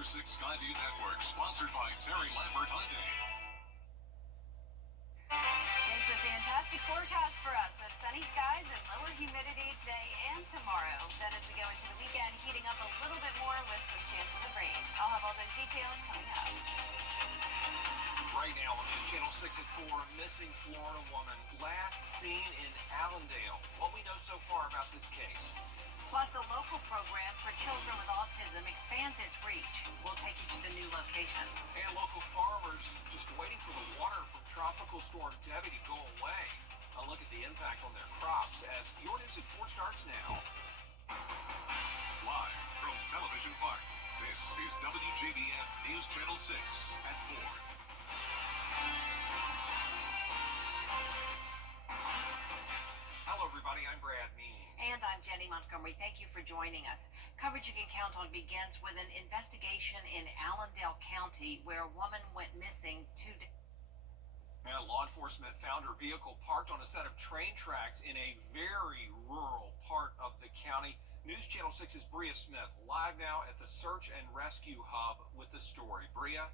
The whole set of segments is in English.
Super 6 Skyview Network, sponsored by Terry Lambert Hyundai. It's a fantastic forecast for us with sunny skies and lower humidity today and tomorrow. Then as we go into the weekend, heating up a little bit more with some chances of rain. I'll have all those details coming up. Right now on News Channel 6 at 4, missing Florida woman last seen in Allendale. What we know so far about this case. Plus, a local program for children with autism expands its reach. We'll take you to the new location. And local farmers just waiting for the water from Tropical Storm Debbie to go away. A look at the impact on their crops as Your News at 4 starts now. Live from Television Park, this is WJBF News Channel 6 at 4. Hello, everybody. I'm Brad Means. And I'm Jenny Montgomery. Thank you for joining us. Coverage you can count on begins with an investigation in Allendale County where a woman went missing 2 days. Now, law enforcement found her vehicle parked on a set of train tracks in a very rural part of the county. News Channel 6's Bria Smith live now at the Search and Rescue Hub with the story. Bria?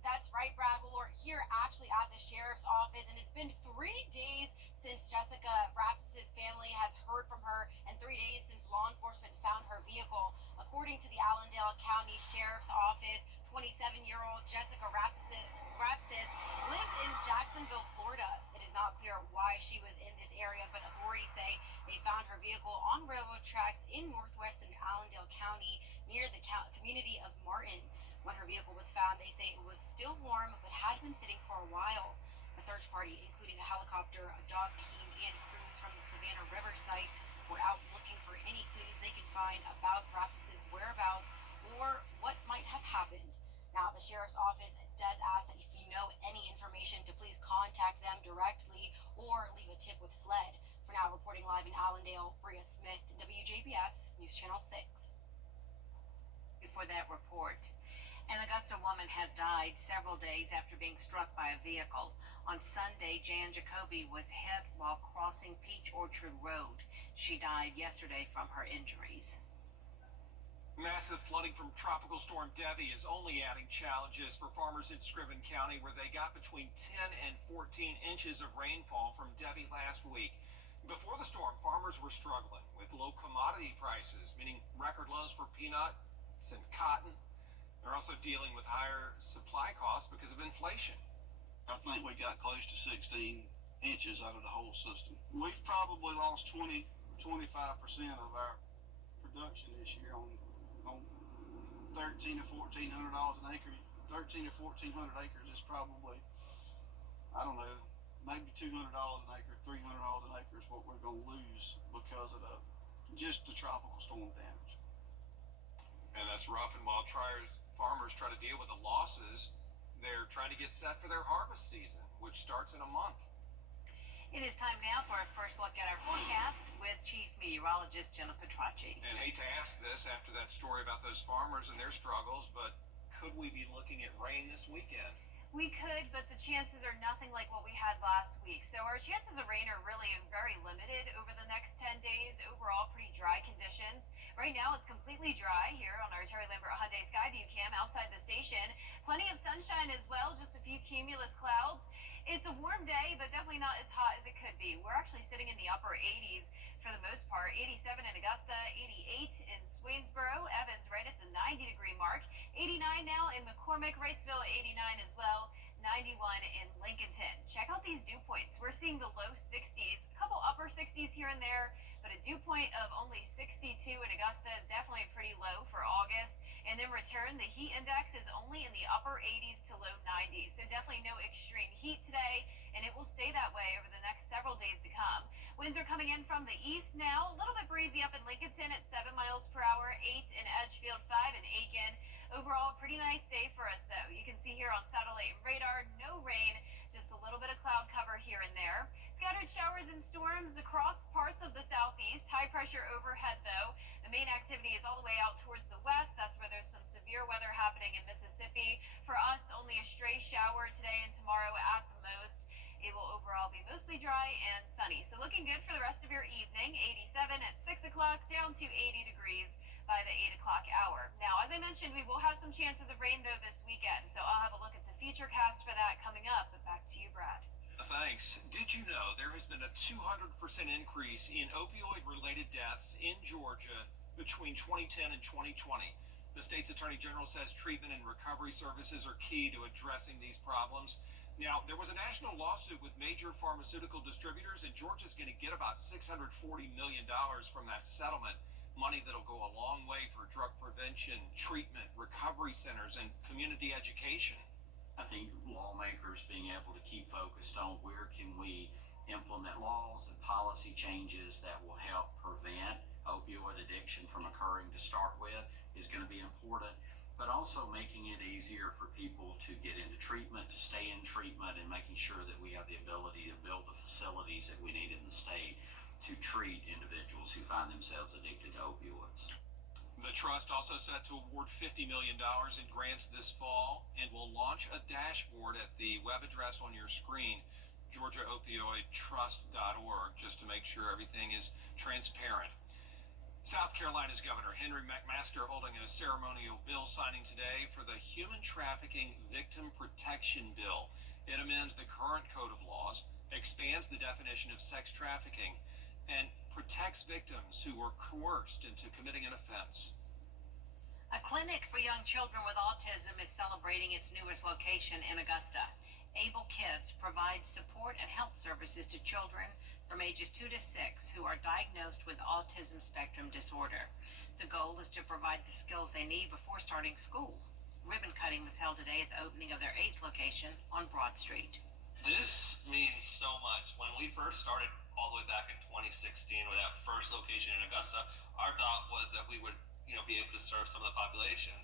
That's right, Brad. Well, we're here actually at the sheriff's office, and it's been 3 days since Jessica Rapsis' family has heard from her, and 3 days since law enforcement found her vehicle. According to the Allendale County Sheriff's Office, 27-year-old Jessica Rapsis lives in Jacksonville, Florida. It is not clear why she was in this area, but authorities say they found her vehicle on railroad tracks in northwestern Allendale County near the community of Martin. When her vehicle was found, they say it was still warm but had been sitting for a while. A search party, including a helicopter, a dog team, and crews from the Savannah River site were out looking for any clues they could find about Rapsis' whereabouts or what might have happened. Now, the sheriff's office does ask that if you know any information to please contact them directly or leave a tip with SLED. For now, reporting live in Allendale, Bria Smith, WJBF, News Channel 6. Before that report, an Augusta woman has died several days after being struck by a vehicle. On Sunday, Jan Jacoby was hit while crossing Peach Orchard Road. She died yesterday from her injuries. Massive flooding from Tropical Storm Debbie is only adding challenges for farmers in Scriven County, where they got between 10 and 14 inches of rainfall from Debbie last week. Before the storm, farmers were struggling with low commodity prices, meaning record lows for peanuts and cotton. They're also dealing with higher supply costs because of inflation. I think we got close to 16 inches out of the whole system. We've probably lost 25% of our production this year on $1,300 to $1,400 an acre. 1,300 to 1,400 acres is probably, I don't know, maybe $200 an acre, $300 an acre is what we're going to lose because of just the tropical storm damage. And that's rough, and while farmers try to deal with the losses, they're trying to get set for their harvest season, which starts in a month. It is time now for our first look at our forecast with Chief Meteorologist Jenna Petracci. And hate to ask this after that story about those farmers and their struggles, but could we be looking at rain this weekend? We could, but the chances are nothing like what we had last week. So our chances of rain are really very limited over the next 10 days. Overall, pretty dry conditions. Right now, it's completely dry here on our Terry Lambert Hyundai Skyview cam outside the station. Plenty of sunshine as well, just a few cumulus clouds. It's a warm day, but definitely not as hot as it could be. We're actually sitting in the upper 80s for the most part. 87 in Augusta, 88 in Swainsboro, Evans right at the 90-degree mark. 89 now in McCormick, Wrightsville 89 as well. 91 in Lincolnton. Check out these dew points. We're seeing the low 60s, a couple upper 60s here and there, but a dew point of only 62 in Augusta is definitely pretty low for August. And in return, the heat index is only in the upper 80s to low 90s. So definitely no extreme heat today, and it will stay that way over the next several days to come. Winds are coming in from the east now, a little bit breezy up in Lincolnton at 7 miles per hour, 8 in Edgefield, 5 in Aiken. Overall, pretty nice day for us, though. You can see here on satellite radar, no rain, just a little bit of cloud cover here and there. Scattered showers and storms across parts of the southeast. High pressure overhead, though. The main activity is all the way out towards the west. That's where there's some severe weather happening in Mississippi. For us, only a stray shower today and tomorrow at the most. It will overall be mostly dry and sunny. So looking good for the rest of your evening. 87 at 6 o'clock, down to 80 degrees by the 8 o'clock hour. Now, as I mentioned, we will have some chances of rain, though, this weekend, so I'll have a look at the futurecast for that coming up. But back to you, Brad. Thanks. Did you know there has been a 200% increase in opioid-related deaths in Georgia between 2010 and 2020? The state's attorney general says treatment and recovery services are key to addressing these problems. Now, there was a national lawsuit with major pharmaceutical distributors, and Georgia's going to get about $640 million from that settlement. Money that'll go a long way for drug prevention, treatment, recovery centers, and community education. I think lawmakers being able to keep focused on where can we implement laws and policy changes that will help prevent opioid addiction from occurring to start with is going to be important, but also making it easier for people to get into treatment, to stay in treatment, and making sure that we have the ability to build the facilities that we need in the state to treat individuals who find themselves addicted to opioids. The trust also set to award $50 million in grants this fall and will launch a dashboard at the web address on your screen, georgiaopioidtrust.org, just to make sure everything is transparent. South Carolina's Governor Henry McMaster holding a ceremonial bill signing today for the Human Trafficking Victim Protection Bill. It amends the current code of laws, expands the definition of sex trafficking, and protects victims who were coerced into committing an offense. A clinic for young children with autism is celebrating its newest location in Augusta. Able Kids provides support and health services to children from ages 2 to 6 who are diagnosed with autism spectrum disorder. The goal is to provide the skills they need before starting school. Ribbon cutting was held today at the opening of their 8th location on Broad Street. This means so much. When we first started all the way back in 2016 with that first location in Augusta, our thought was that we would, be able to serve some of the population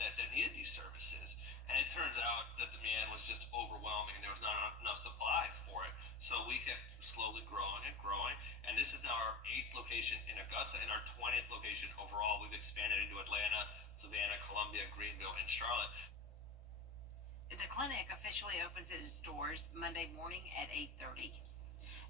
that needed these services. And it turns out the demand was just overwhelming and there was not enough supply for it. So we kept slowly growing and growing. And this is now our 8th location in Augusta and our 20th location overall. We've expanded into Atlanta, Savannah, Columbia, Greenville, and Charlotte. The clinic officially opens its doors Monday morning at 8:30.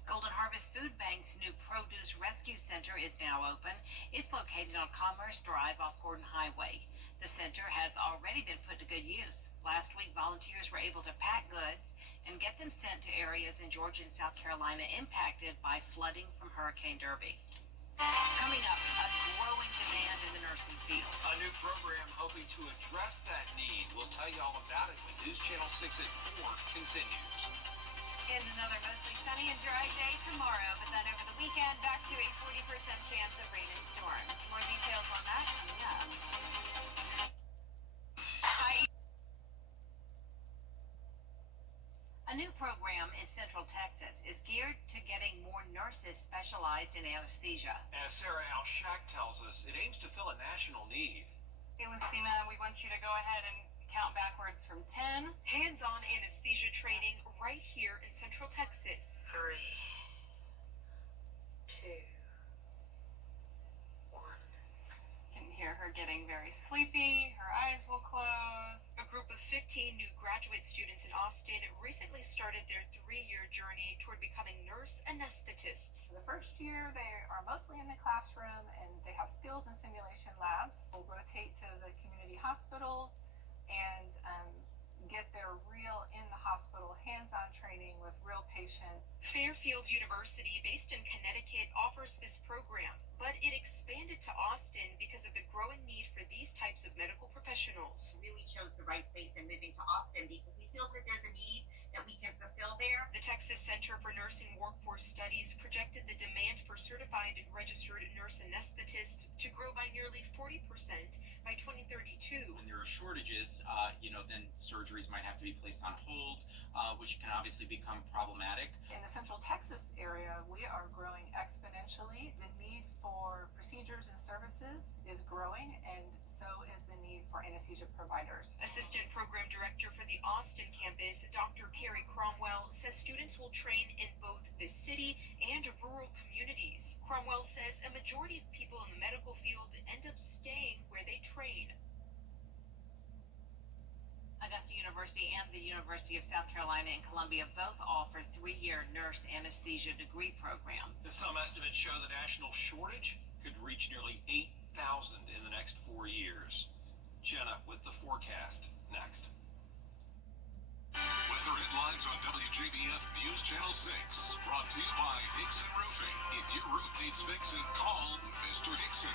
Golden Harvest Food Bank's new produce rescue center is now open. It's located on Commerce Drive off Gordon Highway. The center has already been put to good use. Last week, volunteers were able to pack goods and get them sent to areas in Georgia and South Carolina impacted by flooding from Hurricane Derby. Coming up, a growing demand in the nursing field. A new program hoping to address that need. We'll tell you all about it when News Channel 6 at 4 continues. And another mostly sunny and dry day tomorrow, but then over the weekend, back to a 40% chance of rain and storms. More details on that coming up. A new program in Central Texas is geared to getting more nurses specialized in anesthesia. As Sarah Alshak tells us, it aims to fill a national need. Hey, Lucina, we want you to go ahead and count backwards from 10. Hands-on anesthesia training right here in Central Texas. 3, 2, 1. Can hear her getting very sleepy. Her eyes will close. A group of 15 new graduate students in Austin recently started their 3-year journey toward becoming nurse anesthetists. The first year, they are mostly in the classroom and they have skills and simulation labs. We'll rotate to the community hospitals and get their real in the hospital hands-on training with real patients. Fairfield University, based in Connecticut, offers this program, but it expanded to Austin because of the growing need for these types of medical professionals. Really chose the right place in moving to Austin because we feel that there's a need that we can fulfill there. The Texas Center for Nursing Workforce Studies projected the demand for certified and registered nurse anesthetists to grow by nearly 40% by 2032. When there are shortages, then surgeries might have to be placed on hold, which can obviously become problematic. In the Central Texas area, we are growing exponentially. The need for procedures and services is growing, and so is the need for anesthesia providers. Assistant Program Director for the Austin campus, Dr. Carrie Cromwell, says students will train in both the city and rural communities. Cromwell says a majority of people in the medical field end up staying where they train. Augusta University and the University of South Carolina in Columbia both offer 3-year nurse anesthesia degree programs. Some estimates show the national shortage could reach nearly in the next 4 years. Jenna with the forecast next. Weather headlines on WJBF News Channel 6. Brought to you by Hickson Roofing. If your roof needs fixing, call Mr. Hickson.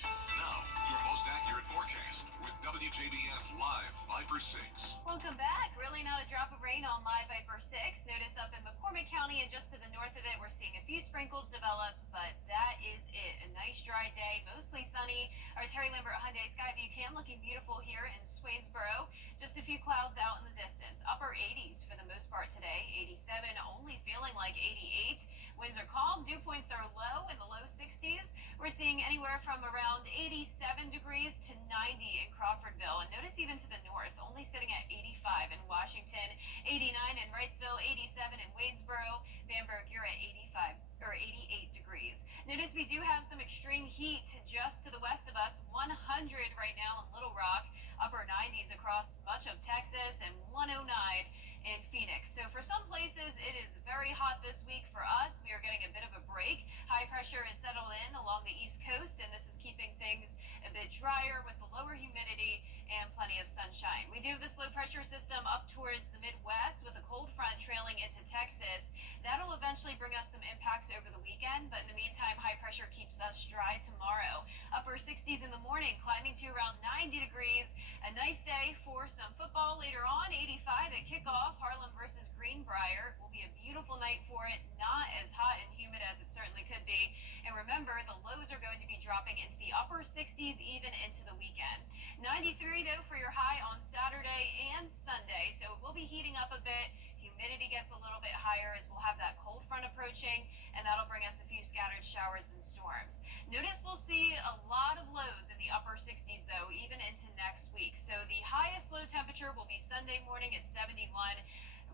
Now, your most accurate forecast with WJBF Live Viper 6. Welcome back. Really not a drop of rain on Live Viper 6. Notice up in McCormick County and just to the north of it, we're seeing a few sprinkles develop, but that is it. A nice dry day, mostly sunny. Our Terry Lambert Hyundai Skyview cam looking beautiful here in Swainsboro. Just a few clouds out in the distance. Upper 80s for the most part today. 87 only feeling like 88. Winds are calm. Dew points are low in the low 60s. We're seeing anywhere from around 87 degrees to 90 in Crawfordville. And notice even to the north, only sitting at 85 in Washington, 89 in Wrightsville, 87 in Waynesboro. Bamberg, you're at 85 or 88 degrees. Notice we do have some extreme heat just to the west of us. 100 right now in Little Rock, upper 90s across much of Texas, and 109 in Phoenix. So for some places, it is very hot this week. For us, we are getting a bit of a break. High pressure is settled in along the East Coast, and this is keeping things a bit drier with the lower humidity and plenty of sunshine. We do have this low pressure system up towards the Midwest with a cold front trailing into Texas. That'll eventually bring us some impacts over the weekend, but in the meantime, high pressure keeps us dry tomorrow. Upper 60s in the morning, climbing to around 90 degrees. A nice day for some football later on. 85 at kickoff. Harlem versus Greenbrier will be a beautiful night for it. Not as hot and humid as it certainly could be. And remember, the lows are going to be dropping into the upper 60s even into the weekend. 93 though for your high on Saturday and Sunday, so it will be heating up a bit. Humidity gets a little bit higher as we'll have that cold front approaching, and that'll bring us a few scattered showers and storms. Notice we'll see a lot of lows in the upper 60s though, even into next week. So the highest low temperature will be Sunday morning at 71,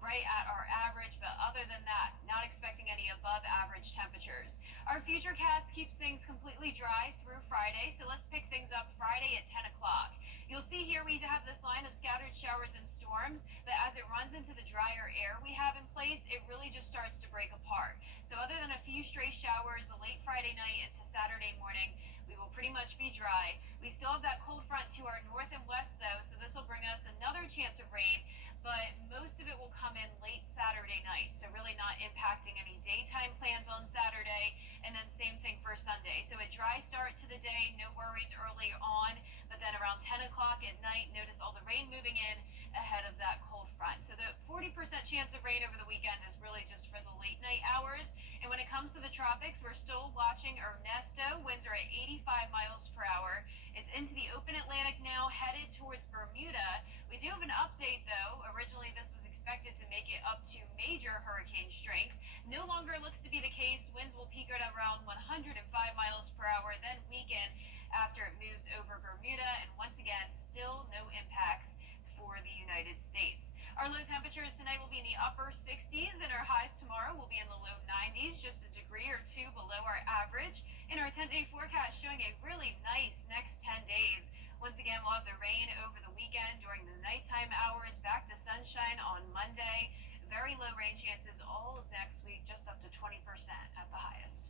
right at our average, but other than that, not expecting any above average temperatures. Our futurecast keeps things completely dry through Friday, so let's pick things up Friday at 10 o'clock. You'll see here we have this line of scattered showers and storms, but as it runs into the drier air we have in place, it really just starts to break apart. So other than a few stray showers late Friday night into Saturday morning, we will pretty much be dry. We still have that cold front to our north and west though, so this will bring us another chance of rain, but most of it will come in late Saturday night, so really not impacting any daytime plans on Saturday, and then same thing for Sunday. So a dry start to the day, no worries early on, but then around 10 o'clock at night, notice all the rain moving in ahead of that cold front. So the 40% chance of rain over the weekend is really just for the late night hours. And when it comes to the tropics, we're still watching Ernesto. Winds are at 85 miles per hour. It's into the open Atlantic now, headed towards Bermuda. We do have an update though. Originally this was expected to make it up to major hurricane strength. No longer looks to be the case. Winds will peak at around 105 miles per hour, then weaken after it moves over Bermuda, and once again, still no impacts for the United States. Our low temperatures tonight will be in the upper 60s, and our highs tomorrow will be in the low 90s, just a degree or two below our average. In our 10-day forecast showing a really nice next 10 days. Once again, we'll have the rain over the weekend during the nighttime hours, back to sunshine on Monday. Very low rain chances all of next week, just up to 20% at the highest.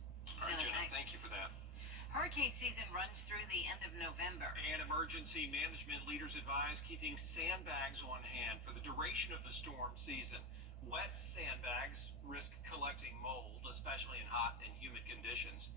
All right, Jenna, thank you for that. Hurricane season runs through the end of November. And emergency management leaders advise keeping sandbags on hand for the duration of the storm season. Wet sandbags risk collecting mold, especially in hot and humid conditions.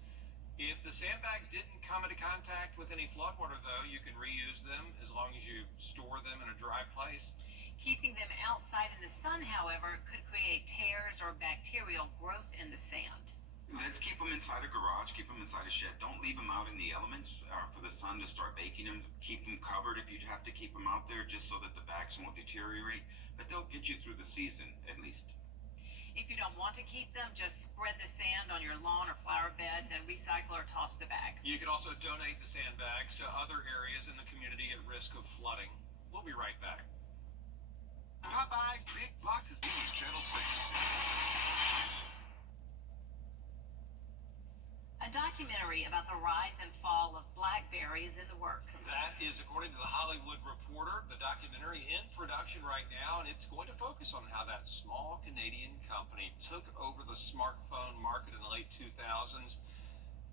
If the sandbags didn't come into contact with any floodwater, though, you can reuse them as long as you store them in a dry place. Keeping them outside in the sun, however, could create tears or bacterial growth in the sand. Let's keep them inside a garage, keep them inside a shed. Don't leave them out in the elements for the sun to start baking them. Keep them covered if you have to keep them out there, just so that the bags won't deteriorate. But they'll get you through the season, at least. If you don't want to keep them, just spread the sand on your lawn or flower beds and recycle or toss the bag. You can also donate the sandbags to other areas in the community at risk of flooding. We'll be right back. Popeye's Big Boxes News Channel 6. A documentary about the rise and fall of BlackBerry is in the works. That is according to the Hollywood Reporter. The documentary in production right now, and it's going to focus on how that small Canadian company took over the smartphone market in the late 2000s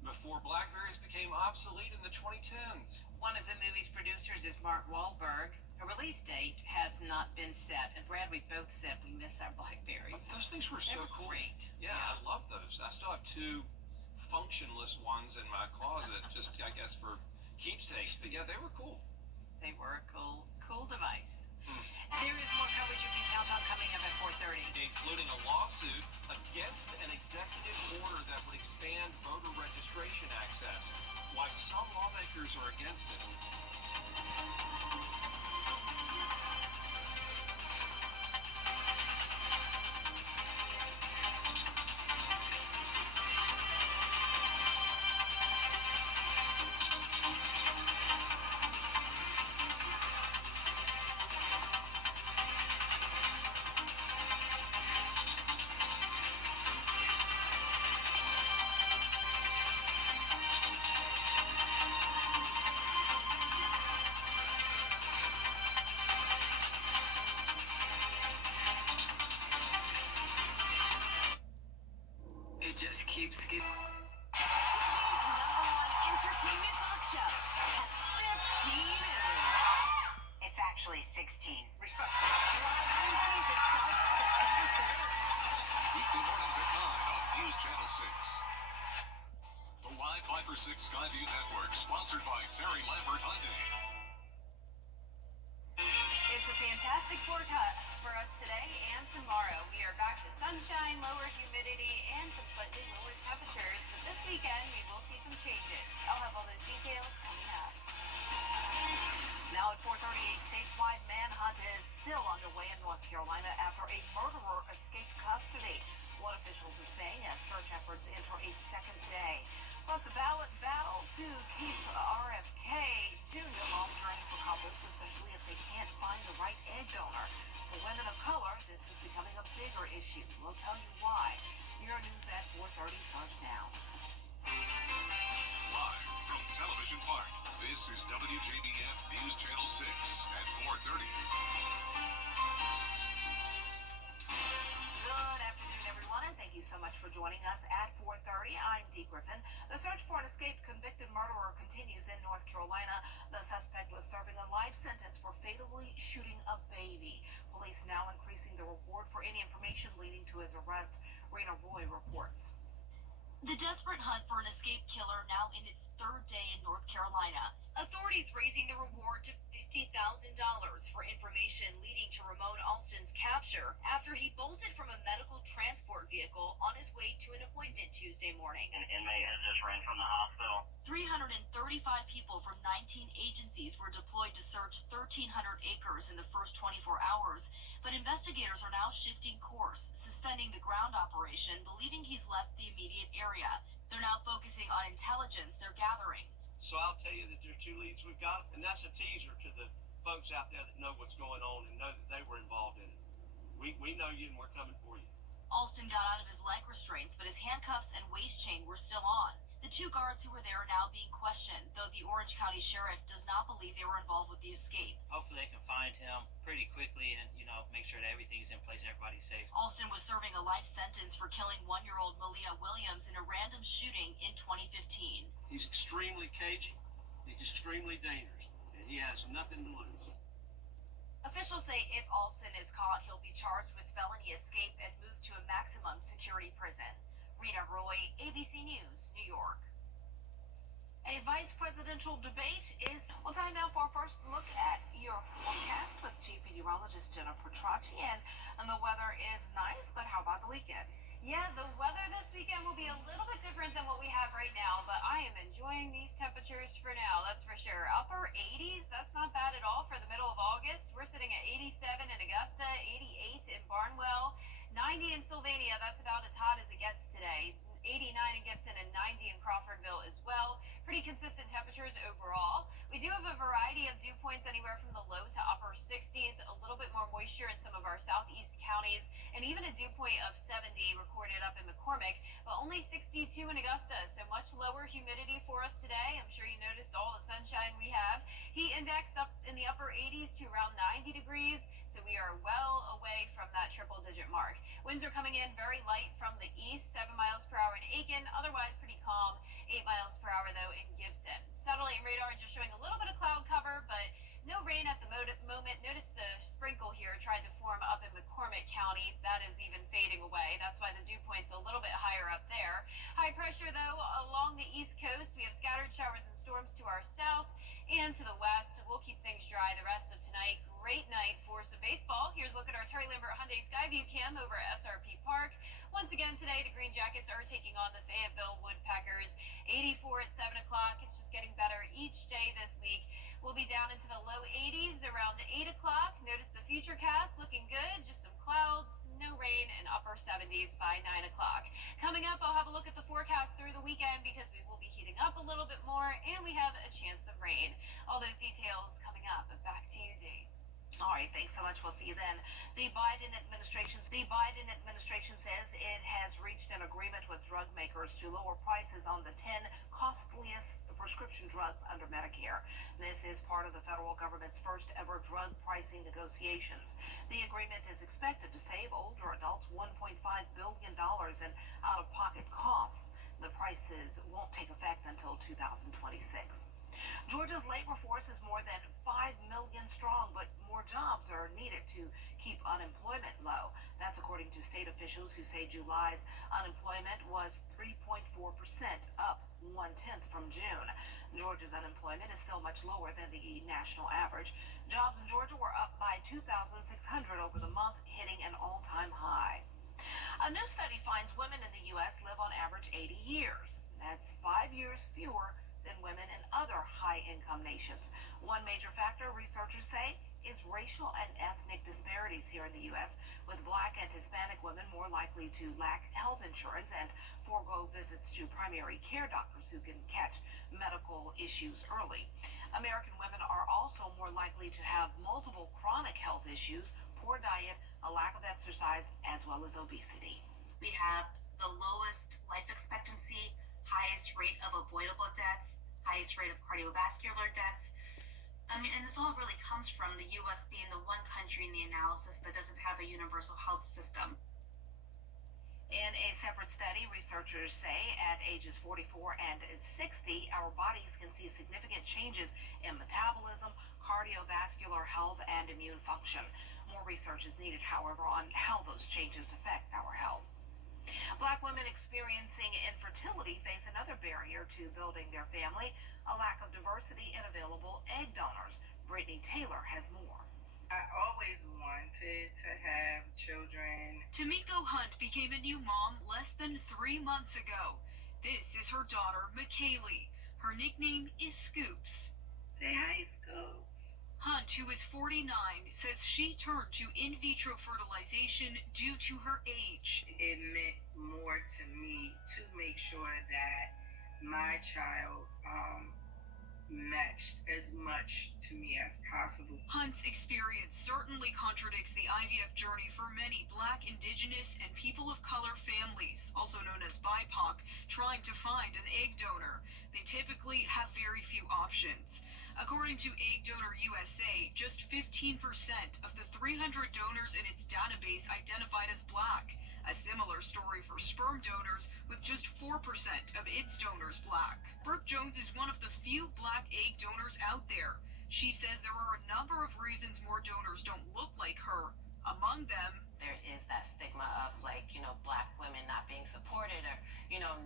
before Blackberries became obsolete in the 2010s. One of the movie's producers is Mark Wahlberg. A release date has not been set. And Brad, we both said we miss our Blackberries. Those things were so cool. Great. Yeah, I love those. I still have two functionless ones in my closet, just I guess for keepsakes. But yeah, they were cool. They were a cool device. There is more coverage you can count on coming up at 4:30. Including a lawsuit against an executive order that would expand voter registration access. Why some lawmakers are against it. Just keeps getting. TV's #1 entertainment talk show has 15 Emmys. It's actually 16. Respect. Live new season starts September 3rd. Weekday mornings at 9 on News Channel 6. The live 5/6 Skyview Network, sponsored by Terry Lambert Hyundai. It's a fantastic forecast for us today and tomorrow. We are back to sunshine, lower humidity, and some slightly lower temperatures. But this weekend, we will see some changes. I'll have all those details coming up. Now at 4:30, a statewide manhunt is still underway in North Carolina after a murderer escaped custody. What officials are saying as search efforts enter a second day. Plus, the ballot battle to keep RFK Jr. long-journey for couples, especially if they can't find the right egg donor. For women of color, this is becoming a bigger issue. We'll tell you why. Your news at 4:30 starts now. Live from Television Park, this is WJBF News Channel 6 at 4:30. Good afternoon, everyone, and thank you so much for joining us at 4:30. I'm Dee Griffin. The search for an escaped convicted murderer continues in North Carolina. The suspect was serving a life sentence for fatally shooting a baby. Police now increasing the reward for any information leading to his arrest. Rena Roy reports. The desperate hunt for an escaped killer now in its third day in North Carolina. Authorities raising the reward to $50,000 for information leading to Ramon Alston's capture after he bolted from a medical transport vehicle on his way to an appointment Tuesday morning. An inmate has just ran from the hospital. 335 people from 19 agencies were deployed to search 1,300 acres in the first 24 hours, but investigators are now shifting course, suspending the ground operation, believing he's left the immediate area. They're now focusing on intelligence they're gathering. So I'll tell you that there are 2 leads we've got, and that's a teaser to the folks out there that know what's going on and know that they were involved in it. We know you and we're coming for you. Alston got out of his leg restraints, but his handcuffs and waist chain were still on. The 2 guards who were there are now being questioned, though the Orange County Sheriff does not believe they were involved with the escape. Hopefully they can find him pretty quickly and, make sure that everything's in place and everybody's safe. Alston was serving a life sentence for killing 1-year-old Malia Williams in a random shooting in 2015. He's extremely cagey, he's extremely dangerous, and he has nothing to lose. Officials say if Alston is caught, he'll be charged with felony escape and moved to a maximum security prison. Rena Roy, ABC News, New York. A vice presidential debate is time now for our first look at your forecast with chief meteorologist Jennifer Tracci. And the weather is nice, but how about the weekend? Yeah, the weather this weekend will be a little bit different than what we have right now, but I am enjoying these temperatures for now, that's for sure. Upper 80s, that's not bad at all for the middle of August. We're sitting at 87 in Augusta, 88 in Barnwell, 90 in Sylvania, that's about as hot as it gets today. 89 in Gibson and 90 in Crawfordville as well. Pretty consistent temperatures overall. We do have a variety of dew points anywhere from the low to upper 60s, a little bit more moisture in some of our southeast counties, and even a dew point of 70 recorded up in McCormick, but only 62 in Augusta, so much lower humidity for us today. I'm sure you noticed all the sunshine we have. Heat index up in the upper 80s to around 90 degrees, so we are well away from that triple-digit mark. Winds are coming in very light from the east, 7 miles per hour in hour, though, in Gibson. Satellite and radar just showing a little bit of cloud cover, but no rain at the moment. Notice the sprinkle here tried to form up in McCormick County. That is even fading away. That's why the dew point's a little bit higher up there. High pressure, though, along the East Coast. We have scattered showers and storms to our south and to the west. We'll keep things dry the rest of tonight. Great night for some baseball. Here's a look at our Terry Lambert Hyundai Skyview cam over at SRP Park. Once again today, the Green Jackets are taking on the Fayetteville Woodpeckers. 84 at 7 o'clock. It's just getting better each day this week. We'll be down into the low 80s around 8 o'clock. Notice the futurecast looking good. Just some clouds, no rain, and upper 70s by 9 o'clock. Coming up, I'll have a look at the forecast through the weekend because we will be heating up a little bit more and we have a chance of rain. All those details coming up. Back to you, Dee. All right, thanks so much. We'll see you then. The Biden administration says it has reached an agreement with drug makers to lower prices on the 10 costliest prescription drugs under Medicare. This is part of the federal government's first ever drug pricing negotiations. The agreement is expected to save older adults $1.5 billion in out-of-pocket costs. The prices won't take effect until 2026. Georgia's labor force is more than 5 million strong, but more jobs are needed to keep unemployment low. That's according to state officials who say July's unemployment was 3.4%, up 1/10 from June. Georgia's unemployment is still much lower than the national average. Jobs in Georgia were up by 2,600 over the month, hitting an all-time high. A new study finds women in the U.S. live on average 80 years. That's 5 years fewer than women in other high-income nations. One major factor, researchers say, is racial and ethnic disparities here in the U.S., with Black and Hispanic women more likely to lack health insurance and forego visits to primary care doctors who can catch medical issues early. American women are also more likely to have multiple chronic health issues, poor diet, a lack of exercise, as well as obesity. We have the lowest life expectancy, highest rate of avoidable deaths, highest rate of cardiovascular deaths. And this all really comes from the U.S. being the one country in the analysis that doesn't have a universal health system. In a separate study, researchers say at ages 44 and 60, our bodies can see significant changes in metabolism, cardiovascular health, and immune function. More research is needed, however, on how those changes affect our health. Black women experiencing infertility face another barrier to building their family, a lack of diversity in available egg donors. Brittany Taylor has more. I always wanted to have children. Tamiko Hunt became a new mom less than 3 months ago. This is her daughter, McKaylee. Her nickname is Scoops. Say hi, Scoops. Hunt, who is 49, says she turned to in vitro fertilization due to her age. It meant more to me to make sure that my child matched as much to me as possible. Hunt's experience certainly contradicts the IVF journey for many Black, Indigenous, and people of color families, also known as BIPOC, trying to find an egg donor. They typically have very few options. According to Egg Donor USA, just 15% of the 300 donors in its database identified as Black. A similar story for sperm donors, with just 4% of its donors Black. Brooke Jones is one of the few Black egg donors out there. She says there are a number of reasons more donors don't look like her. Among them, there is that stigma of Black women not being supported or,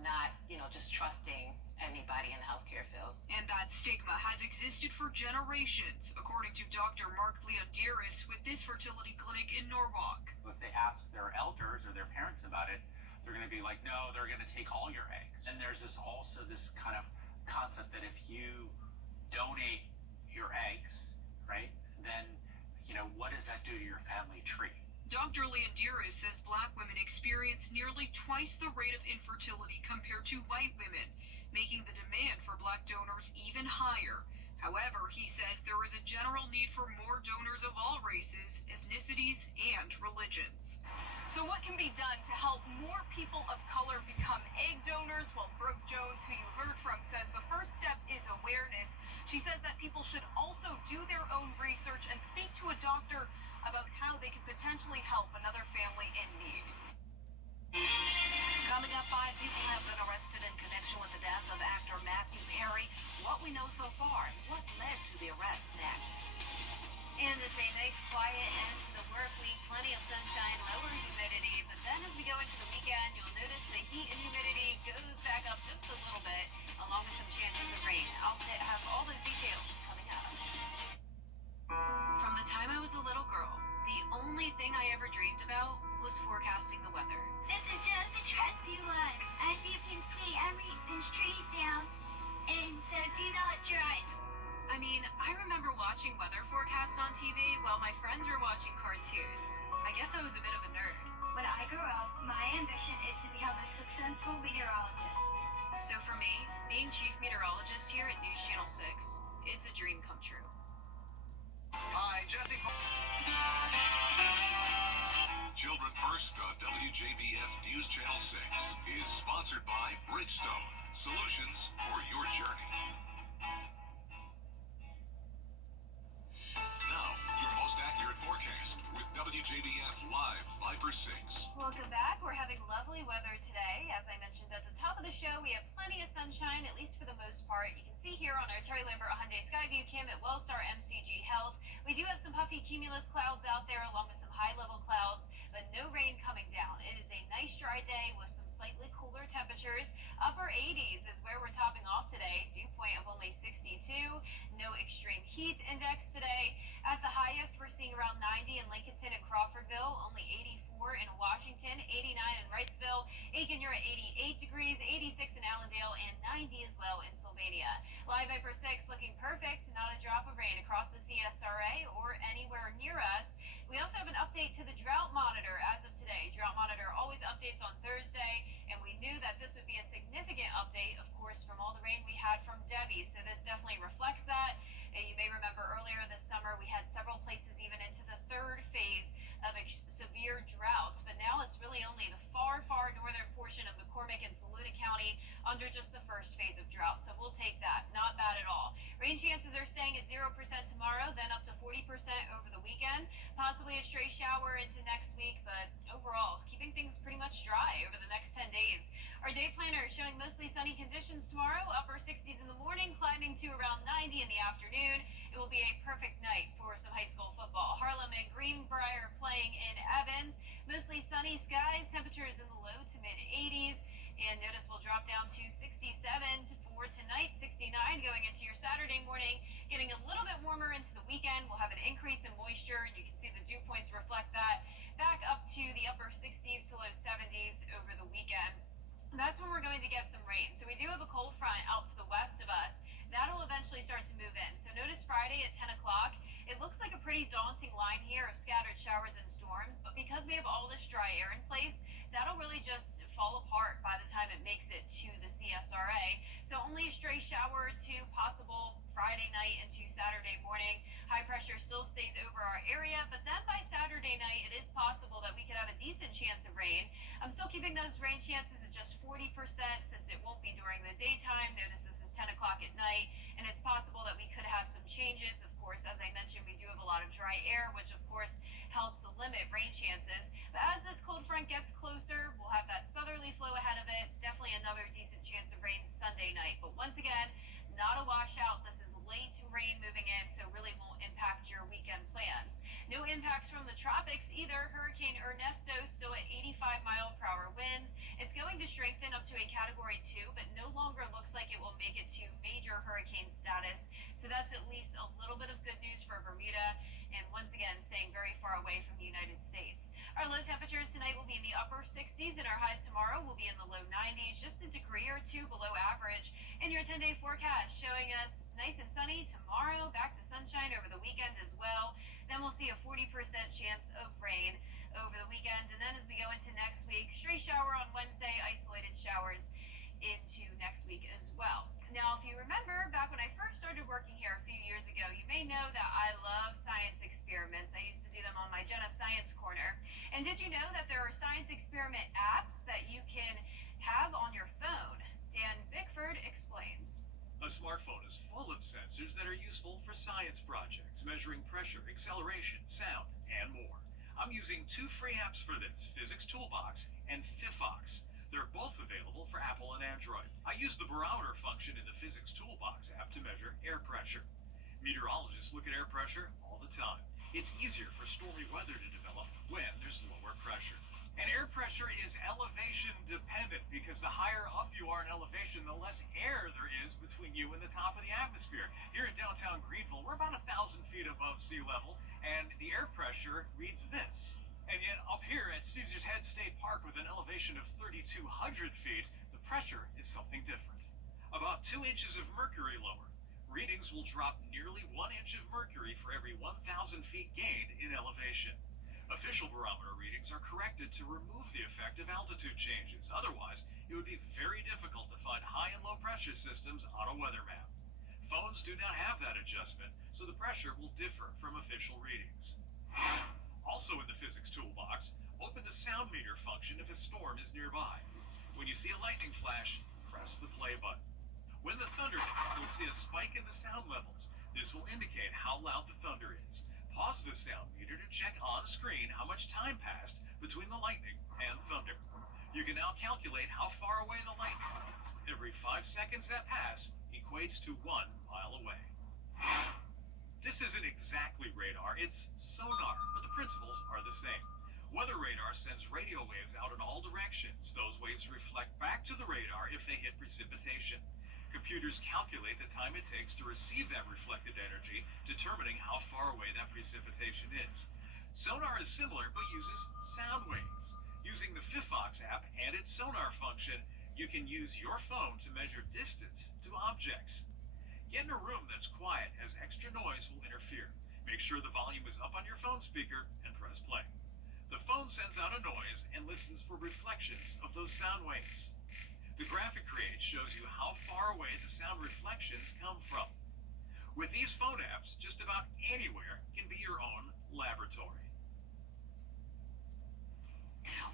not, just trusting anybody in the healthcare field. And that stigma has existed for generations, according to Dr. Mark Leondiris with this fertility clinic in Norwalk. If they ask their elders or their parents about it, they're going to be like, no, they're going to take all your eggs. And there's this kind of concept that if you donate your eggs, right, then, what does that do to your family tree? Dr. Leondiris says Black women experience nearly twice the rate of infertility compared to white women, making the demand for Black donors even higher. However, he says there is a general need for more donors of all races, ethnicities, and religions. So what can be done to help more people of color become egg donors? Well, Brooke Jones, who you heard from, says the first step is awareness. She says that people should also do their own research and speak to a doctor about how they could potentially help another family in need. Coming up, 5 people have been arrested in connection with the death of actor Commissioner Matthew Perry what we know so far and what led to the arrest next. And it's a nice quiet end to the work week. Plenty of sunshine, lower humidity. But then as we go into the weekend, you'll notice the heat and humidity goes back up just a little bit, along with some chances of rain. I'll have all those details coming up. From the time I was a little girl, the only thing I ever dreamed about was forecasting the weather. This is Jennifer Tracy Live. As you can see, everything's trees down, and so do not drive. I mean, I remember watching weather forecasts on TV while my friends were watching cartoons. I guess I was a bit of a nerd. When I grow up, my ambition is to become a successful meteorologist. So for me, being chief meteorologist here at News Channel 6, it's a dream come true. Hi, Jesse. Children First on WJBF News Channel 6 is sponsored by Bridgestone, solutions for your journey. Now, your most accurate forecast with WJBF Live 5/6. Welcome back. We're having lovely weather today. As I mentioned at the top of the show, we have plenty of sunshine, at least for the most part. You can see here on our Terry Lambert Hyundai Skyview cam at Wellstar MCG Health. We do have some puffy cumulus clouds out there along with some high-level clouds, but no rain coming down. It is a nice dry day with some slightly cooler temperatures. Upper 80s is where we're topping off today. Dew point of only 62. No extreme heat index today. At the highest, we're seeing around 90 in Lincolnton and Crawfordville, only 84 in Washington, 89 in Wrightsville. Aiken, you're at 88 degrees, 86 in Allendale, and 90 as well in Sylvania. Live Viper 6 looking perfect. Not a drop of rain across the CSRA or anywhere near us. We also have an update to the drought monitor as of today. Drought monitor always updates on Thursday, and we knew that this would be a significant update, of course, from all the rain we had from Debbie, so this definitely reflects that. And you may remember earlier this summer we had several places even into the third phase of severe droughts, but now it's really only the far northern portion of McCormick and Saluda County under just the first phase of drought, so we'll take that. Not bad at all. Rain chances are staying at 0% tomorrow, then up to 40% over the weekend. Possibly a stray shower into next week, but overall, keeping things pretty much dry over the next 10 days. Our day planner is showing mostly sunny conditions tomorrow, upper 60s in the morning, climbing to around 90 in the afternoon. It will be a perfect night for some high school football. Harlem and Greenbrier playing in Evans. Mostly sunny skies, temperatures in the low to mid 80s. And notice we'll drop down to 67 for tonight, 69 going into your Saturday morning. Getting a little bit warmer into the weekend. We'll have an increase in moisture, and you can see the dew points reflect that. Back up to the upper 60s to low 70s over the weekend. That's when we're going to get some rain. So we do have a cold front out to the west of us. That'll eventually start to move in. So notice Friday at 10 o'clock, it looks like a pretty daunting line here of scattered showers and storms, but because we have all this dry air in place, that'll really just fall apart by the time it makes it to the CSRA. So only a stray shower or two possible Friday night into Saturday morning. High pressure still stays over our area, but then by Saturday night, it is possible that we could have a decent chance of rain. I'm still keeping those rain chances at just 40% since it won't be during the daytime. Notice this is 10 o'clock at night, and it's possible that we could have some changes. Of course, as I mentioned, we do have a lot of dry air, which of course helps limit rain chances. But as this cold front gets closer, we'll have that southerly flow ahead of it. Definitely another decent chance of rain Sunday night. But once again, not a washout. This is late rain moving in, so really won't impact your weekend plans. No impacts from the tropics either. Hurricane Ernesto still at 85-mile-per-hour winds. It's going to strengthen up to a Category 2, but no longer looks like it will make it to major hurricane status. So that's at least a little bit of good news for Bermuda, and once again, staying very far away from the United States. Our low temperatures tonight will be in the upper 60s, and our highs tomorrow will be in the low 90s, just a degree or two below average. And your 10-day forecast showing us nice and sunny tomorrow, back to sunshine over the weekend as well. Then we'll see a 40% chance of rain over the weekend. And then as we go into next week, stray shower on Wednesday, isolated showers into next week as well. Now, if you remember, back when I first started working here a few years ago, you may know that I love science experiments. I used to do them on my Jenna Science Corner. And did you know that there are science experiment apps that you can have on your phone? Dan Bickford explains. A smartphone is full of sensors that are useful for science projects, measuring pressure, acceleration, sound, and more. I'm using two free apps for this, Physics Toolbox and Fifox. They're both available for Apple and Android. I use the barometer function in the Physics Toolbox app to measure air pressure. Meteorologists look at air pressure all the time. It's easier for stormy weather to develop when there's lower pressure. And air pressure is elevation dependent because the higher up you are in elevation, the less air there is between you and the top of the atmosphere. Here in downtown Greenville, we're about 1,000 feet above sea level, and the air pressure reads this. And yet up here at Caesars Head State Park with an elevation of 3,200 feet, the pressure is something different. About 2 inches of mercury lower. Readings will drop nearly 1 inch of mercury for every 1,000 feet gained in elevation. Official barometer readings are corrected to remove the effect of altitude changes. Otherwise, it would be very difficult to find high and low pressure systems on a weather map. Phones do not have that adjustment, so the pressure will differ from official readings. Also in the Physics Toolbox, open the sound meter function if a storm is nearby. When you see a lightning flash, press the play button. When the thunder hits, you'll see a spike in the sound levels. This will indicate how loud the thunder is. Pause the sound meter to check on screen how much time passed between the lightning and thunder. You can now calculate how far away the lightning was. Every 5 seconds that pass equates to 1 mile away. This isn't exactly radar, it's sonar, but the principles are the same. Weather radar sends radio waves out in all directions. Those waves reflect back to the radar if they hit precipitation. Computers calculate the time it takes to receive that reflected energy, determining how far away that precipitation is. Sonar is similar, but uses sound waves. Using the FIFOX app and its sonar function, you can use your phone to measure distance to objects. Get in a room that's quiet, as extra noise will interfere. Make sure the volume is up on your phone speaker and press play. The phone sends out a noise and listens for reflections of those sound waves. The graphic created shows you how far away the sound reflections come from. With these phone apps, just about anywhere can be your own laboratory.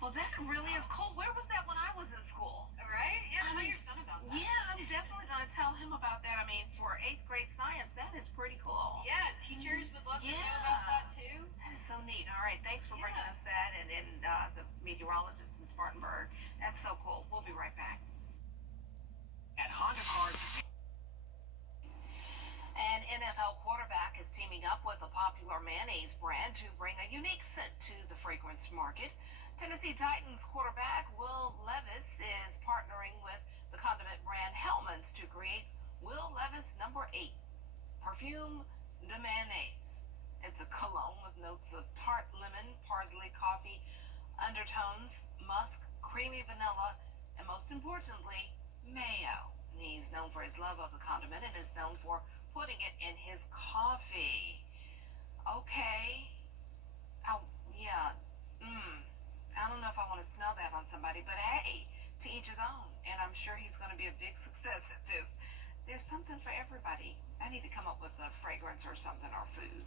Well, that really is cool. Where was that when I was in school? Right? Yeah, tell your son about that. Yeah, I'm definitely going to tell him about that. I mean, for 8th grade science, that is pretty cool. Yeah, teachers would love to know about that too. That is so neat. All right, thanks for bringing us that, and the meteorologist in Spartanburg. That's so cool. We'll be right back. At Honda Cars. An NFL quarterback is teaming up with a popular mayonnaise brand to bring a unique scent to the fragrance market. Tennessee Titans quarterback Will Levis is partnering with the condiment brand Hellmann's to create Will Levis No. 8 Perfume de Mayonnaise. It's a cologne with notes of tart lemon, parsley, coffee, undertones, musk, creamy vanilla, and most importantly, mayo. He's known for his love of the condiment and is known for putting it in his coffee. Okay. Oh, yeah. I don't know if I want to smell that on somebody, but hey, to each his own. And I'm sure he's going to be a big success at this. There's something for everybody. I need to come up with a fragrance or something, or food.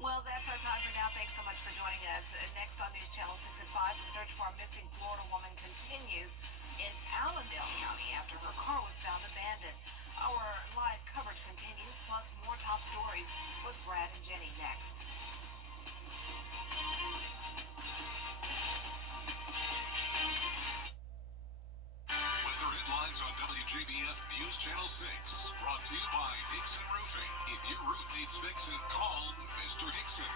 Well, that's our time for now. Thanks so much for joining us. Next on News Channel 6 at 5, the search for a missing Florida woman continues in Allendale County after her car was found abandoned. Our live coverage continues, plus more top stories with Brad and Jenny next. Weather headlines on WJBF News Channel 6. Brought to you by Hickson Roofing. If your roof needs fixing, call Mr. Hickson.